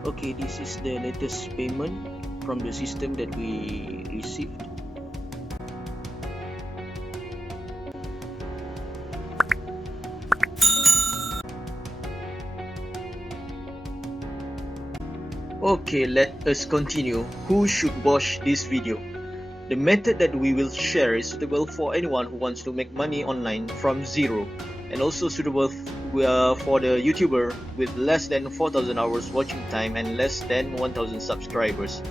Okay, this is the latest payment from the system that we received. Okay, let us continue. Who should watch this video? The method that we will share is suitable for anyone who wants to make money online from zero, and also suitable for the YouTuber with less than 4,000 hours watching time and less than 1,000 subscribers,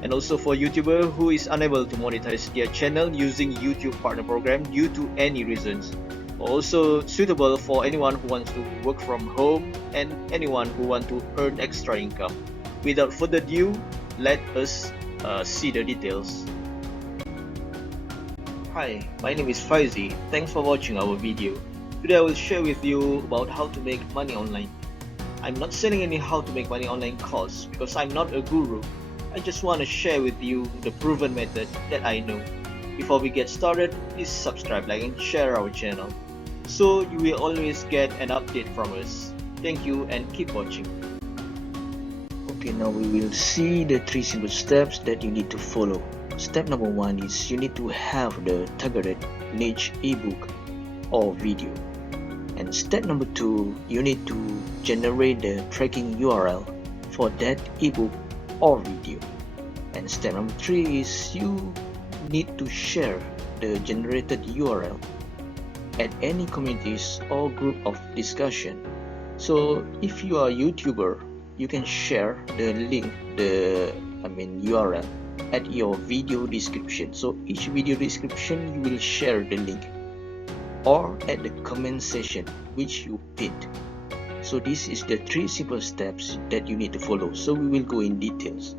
and also for YouTuber who is unable to monetize their channel using YouTube partner program due to any reasons. Also suitable for anyone who wants to work from home and anyone who want to earn extra income. Without further ado, let us see the details. Hi, my name is Faizi. Thanks for watching our video. Today I will share with you about how to make money online. I'm not selling any how to make money online course because I'm not a guru. I just want to share with you the proven method that I know. Before we get started, please subscribe, like and share our channel so you will always get an update from us. Thank you and keep watching. Okay, now we will see the 3 simple steps that you need to follow. Step number 1 is you need to have the targeted niche ebook or video. And step number 2, you need to generate the tracking URL for that ebook or video. And step number 3 is you need to share the generated URL at any communities or group of discussion. So if you are a YouTuber, you can share the link, URL at your video description. So each video description you will share the link, or at the comment section which you pinned. So this is the 3 simple steps that you need to follow. So we will go in details.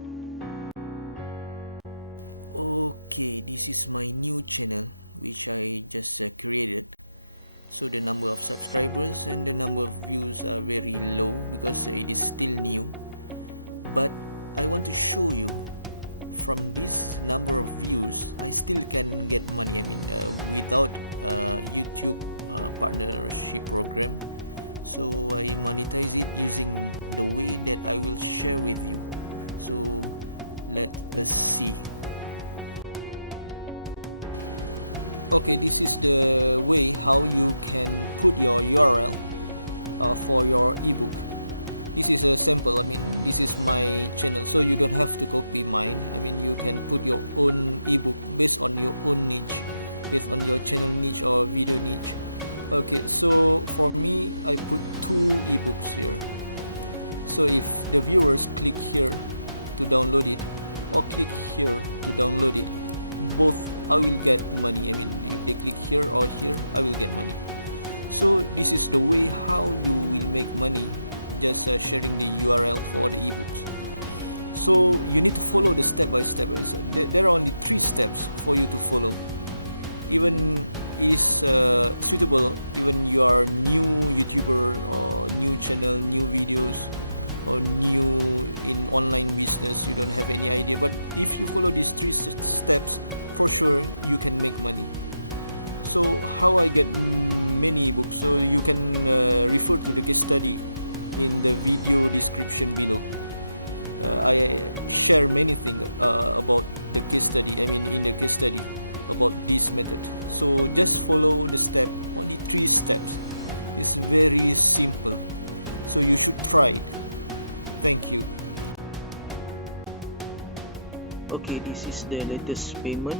Okay, this is the latest payment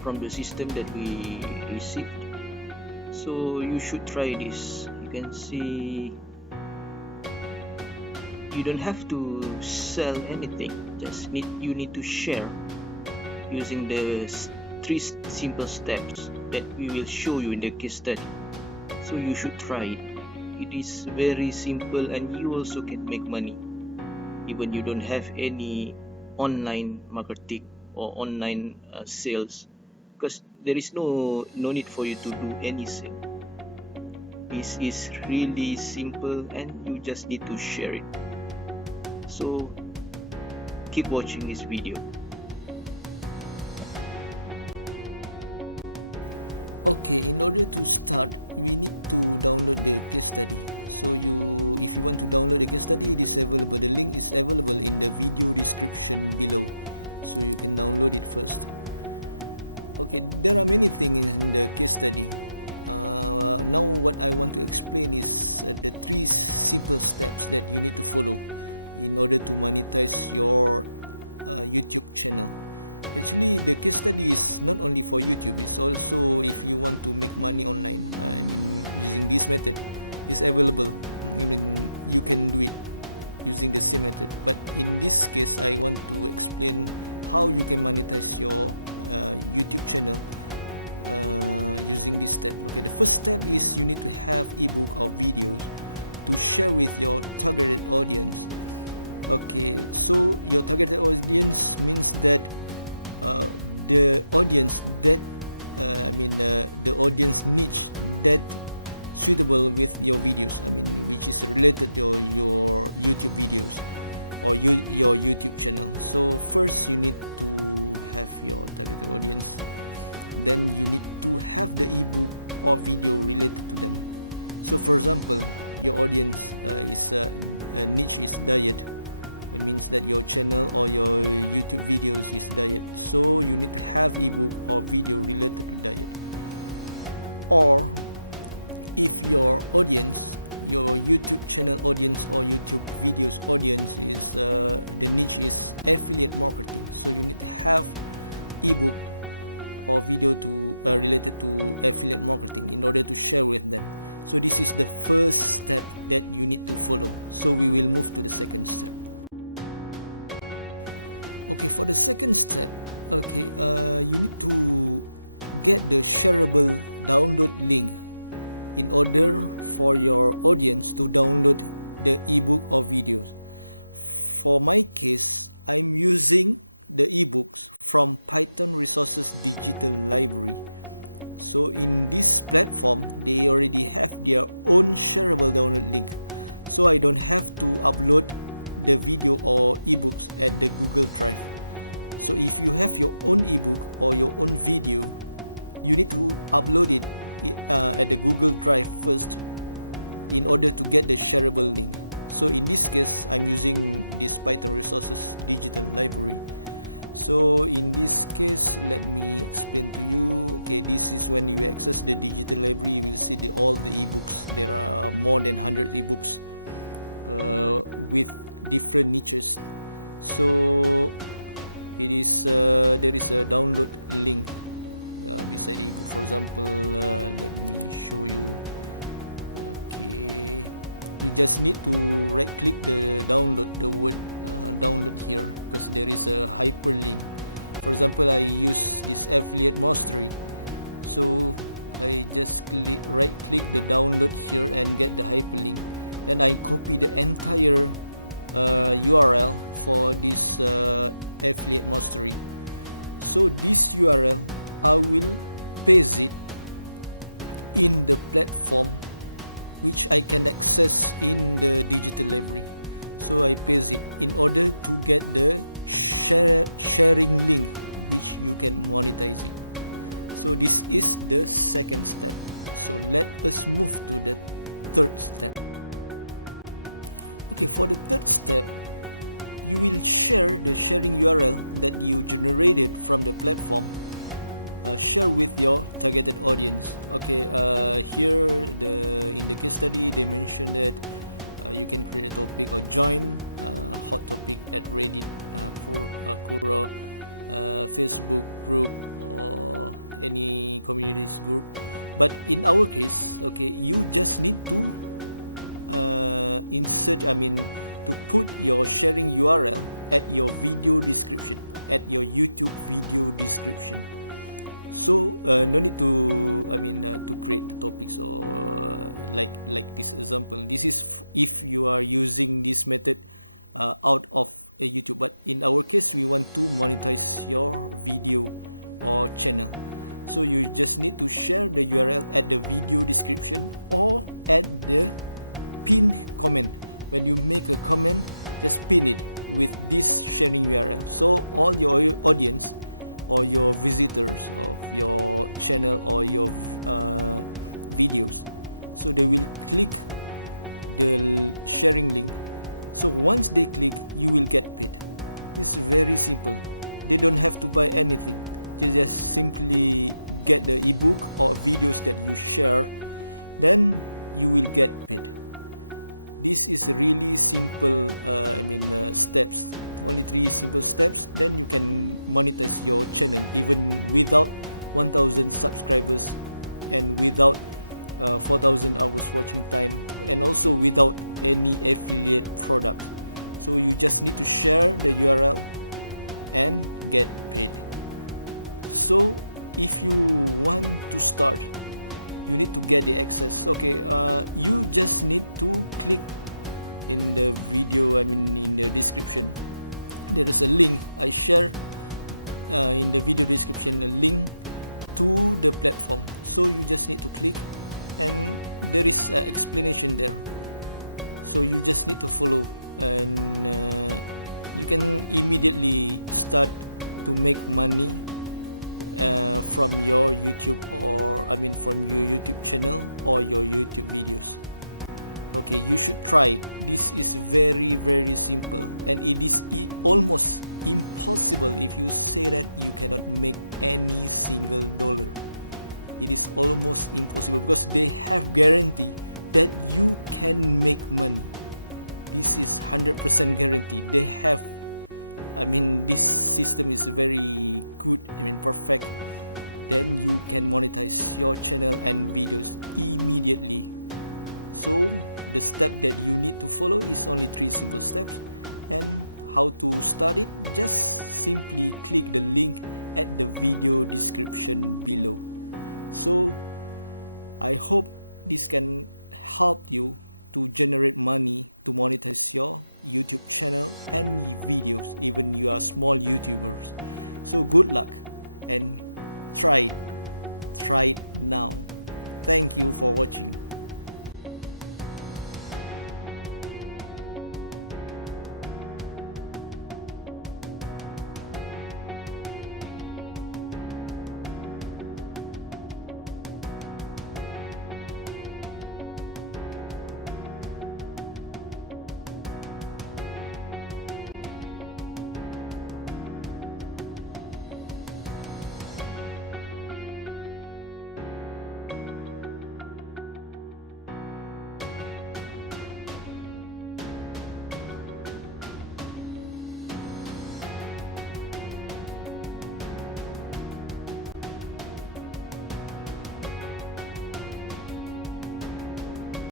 from the system that we received. So you should try this. You can see you don't have to sell anything. You need to share using the 3 simple steps that we will show you in the case study. So you should try it. It is very simple and you also can make money even you don't have any online marketing or online sales, because there is no need for you to do any sale. This is really simple and you just need to share it. So keep watching this video.